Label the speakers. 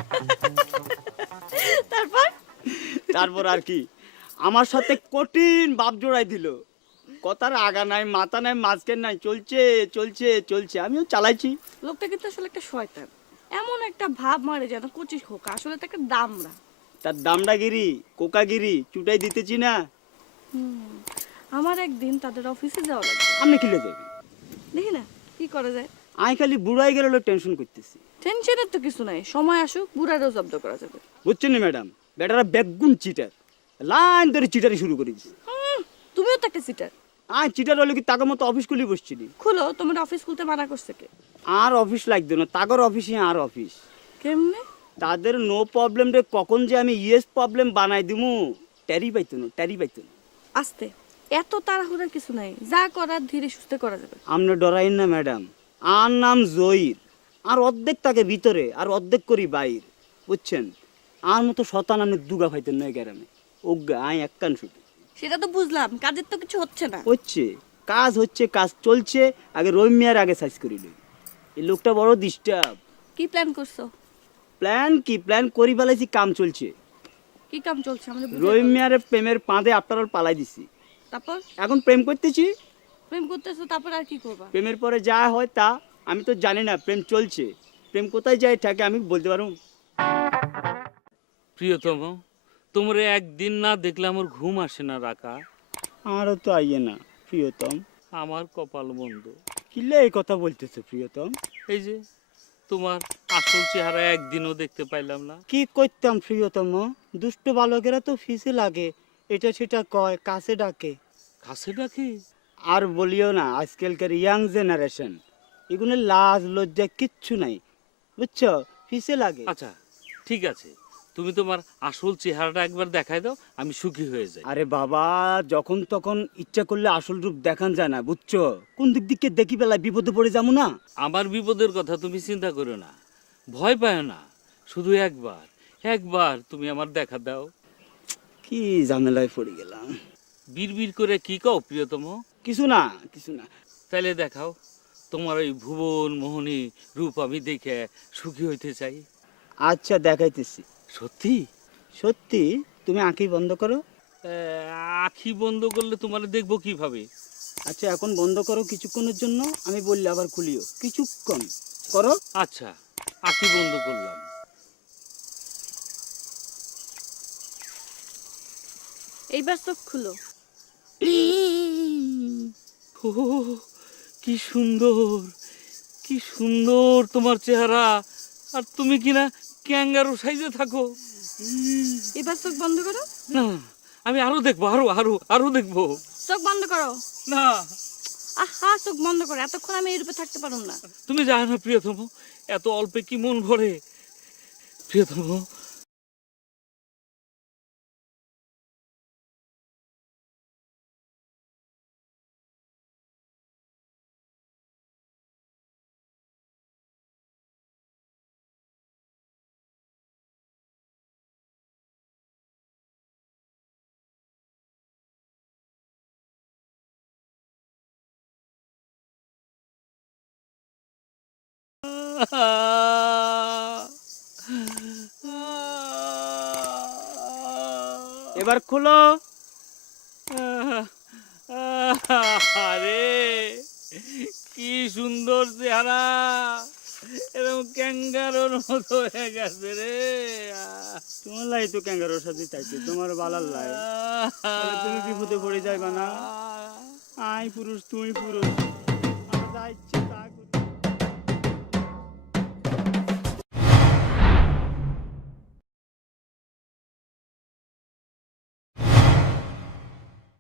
Speaker 1: তারপর
Speaker 2: তারপর আর কি আমার সাথে কঠিন বাপ জোড়াই দিল। কথার আগা নাই মাথা নাই মাঝখান নাই, চলছে চলছে চলছে, আমিও চালাইছি।
Speaker 1: লোকটা কিন্তু আসলে একটা শয়তান, এমন একটা ভাব মারে যেন কচি খোকা, আসলে তো একটা দামড়া।
Speaker 2: তার দামড়াগিরি কোকাগিরি চুটাই দিতেছি না।
Speaker 1: আমার একদিন তাদের অফিসে যাওয়া লাগবে।
Speaker 2: আপনি কিলে যাবেন?
Speaker 1: দেখি না কি করা যায়।
Speaker 2: আমি খালি বুড়াই গেলে টেনশন করতেছি।
Speaker 1: টেনশনের তো কিছু নাই, সময় আসুক বুড়ারও জব্দ করা যাবে।
Speaker 2: বুঝছেন না ম্যাডাম, বেটারা বেগুন চিটার, লাইন ধরে চিটারি শুরু করে দিচ্ছে।
Speaker 1: তুমিও তো একটা সিটার।
Speaker 2: আর চিটার হলে কি তাকে মতো অফিস খুলে বসছিলি?
Speaker 1: খুলো, তোমার অফিস খুলতে মানা করছে কে?
Speaker 2: আর অফিস লাগতো না, তাগর অফিসে আর অফিস।
Speaker 1: কেমনে?
Speaker 2: তাদের নো প্রবলেম রে কখন যে আমি ইয়েস প্রবলেম বানাই দিমু ট্যারি পাইতো না, ট্যারি পাইতো না।
Speaker 1: আস্তে, এত তাড়াহুড়ার কিছু নাই, যা করার ধীরে সুস্থে করা যাবে।
Speaker 2: আপনি ডরাইন না ম্যাডাম, আর নাম জয়ীর, আর অর্ধেক তাকে ভিতরে আর অর্ধেক করি বাইর, বুঝছেন? আর মতো শতান আপনি দুগা পাইতেন নয় গ্রামে, ওগা আই এক কান শুধু।
Speaker 1: সেটা তো বুঝলাম, কাজের তো কিছু হচ্ছে না।
Speaker 2: হচ্ছে কাজ, হচ্ছে কাজ চলছে, আগে রমিয়ার আগে সাইজ করি লই। এই লোকটা বড় ডিস্টার্ব।
Speaker 1: কি প্ল্যান করছো?
Speaker 2: প্ল্যান কি প্ল্যান করি ফেলাইছি, কাম চলছে।
Speaker 1: কি কাম চলছে আমাদের?
Speaker 2: রমিয়ারে প্রেমের পাঁদে আপনার পালাই দিছি,
Speaker 1: তারপর
Speaker 2: এখন প্রেম করতেছি।
Speaker 1: প্রেম করতেছো, তারপর আর কি করবা?
Speaker 2: প্রেমের পরে যা হয় তা আমি তো জানি না, প্রেম চলছে, প্রেম কোথায় যায় থাকে আমি বলতে পারবো?
Speaker 3: প্রিয়তম, তোমরা একদিন না দেখলে আমার ঘুম আসে না রাকা।
Speaker 2: আমারও তো আইয়ে না প্রিয়তম।
Speaker 3: আমার কপাল বন্ধ।
Speaker 2: কিলে এই কথা বলতেছে প্রিয়তম?
Speaker 3: এই যে তোমার আসল চেহারা একদিনও দেখতে পাইলাম না।
Speaker 2: কি করতাম প্রিয়তম, দুষ্ট বালকেরা তো ফিসে লাগে, এটা সেটা কয়, কাছে ডাকে।
Speaker 3: কাছে ডাকি?
Speaker 2: আর বলিও না, আজকালকার ইয়াং জেনারেশন, এগুলো লাজ লজ্জা কিচ্ছু নাই, বুঝছো? ফিসে লাগে।
Speaker 3: আচ্ছা ঠিক আছে, তুমি তোমার আসল চেহারাটা একবার দেখাই দাও, আমি সুখী হয়ে যাই।
Speaker 2: আরে বাবা, যখন তখন ইচ্ছা করলে আসল রূপ দেখান যায় না, বুঝছো? কোন দিক দিকে দেখি বেলায় বিপদে পড়ে যাবো না।
Speaker 3: আমার বিপদের কথা তুমি চিন্তা করো না, ভয় পায় না, শুধু একবার একবার তুমি আমার দেখা দাও।
Speaker 2: কি ঝামেলায় পড়ে গেলাম।
Speaker 3: বিড়বিড় করে কি কও প্রিয়তম?
Speaker 2: কিছু না কিছু না।
Speaker 3: তাইলে দেখাও তোমার ওই ভুবন মোহনী রূপ, আমি দেখে সুখী হইতে চাই।
Speaker 2: আচ্ছা দেখাইতেছি।
Speaker 3: সত্যি?
Speaker 2: সত্যি। তুমি আঁখি বন্ধ করো।
Speaker 3: আখি বন্ধ করলে তোমার দেখবো কিভাবে?
Speaker 2: আচ্ছা এখন বন্ধ করো কিছুক্ষণের জন্য, আমি বললে আবার খুলিও, কিছুক্ষণ করো।
Speaker 3: আচ্ছা আখি বন্ধ করলাম।
Speaker 1: এইবার চোখ খুলো।
Speaker 3: ও কি সুন্দর, কি সুন্দর তোমার চেহারা, আর তুমি কিনা ক্যাঙ্গারু সাইজে থাকো।
Speaker 1: এবার চোখ বন্ধ করো।
Speaker 3: না, আমি আরো দেখবো, আরো আরো আরো দেখবো।
Speaker 1: চোখ বন্ধ করো।
Speaker 3: না,
Speaker 1: আহা, চোখ বন্ধ করো, এতক্ষণ আমি এই রূপে থাকতে পারুম না।
Speaker 3: তুমি জানো না প্রিয়তম, এত অল্পে কি মন ভরে? প্রিয়তম,
Speaker 2: এবার খোলো।
Speaker 3: আরে কি সুন্দর চেহারা, এরকম ক্যাঙ্গারোর মতো হয়ে গেছে রে।
Speaker 2: তোমার লাই তো ক্যাঙ্গারোর সাথে থাকছে, তোমার বালার লাই, তাহলে তুমি বিপদে পড়ে যাইবা না। আই পুরুষ, তুমি পুরুষ।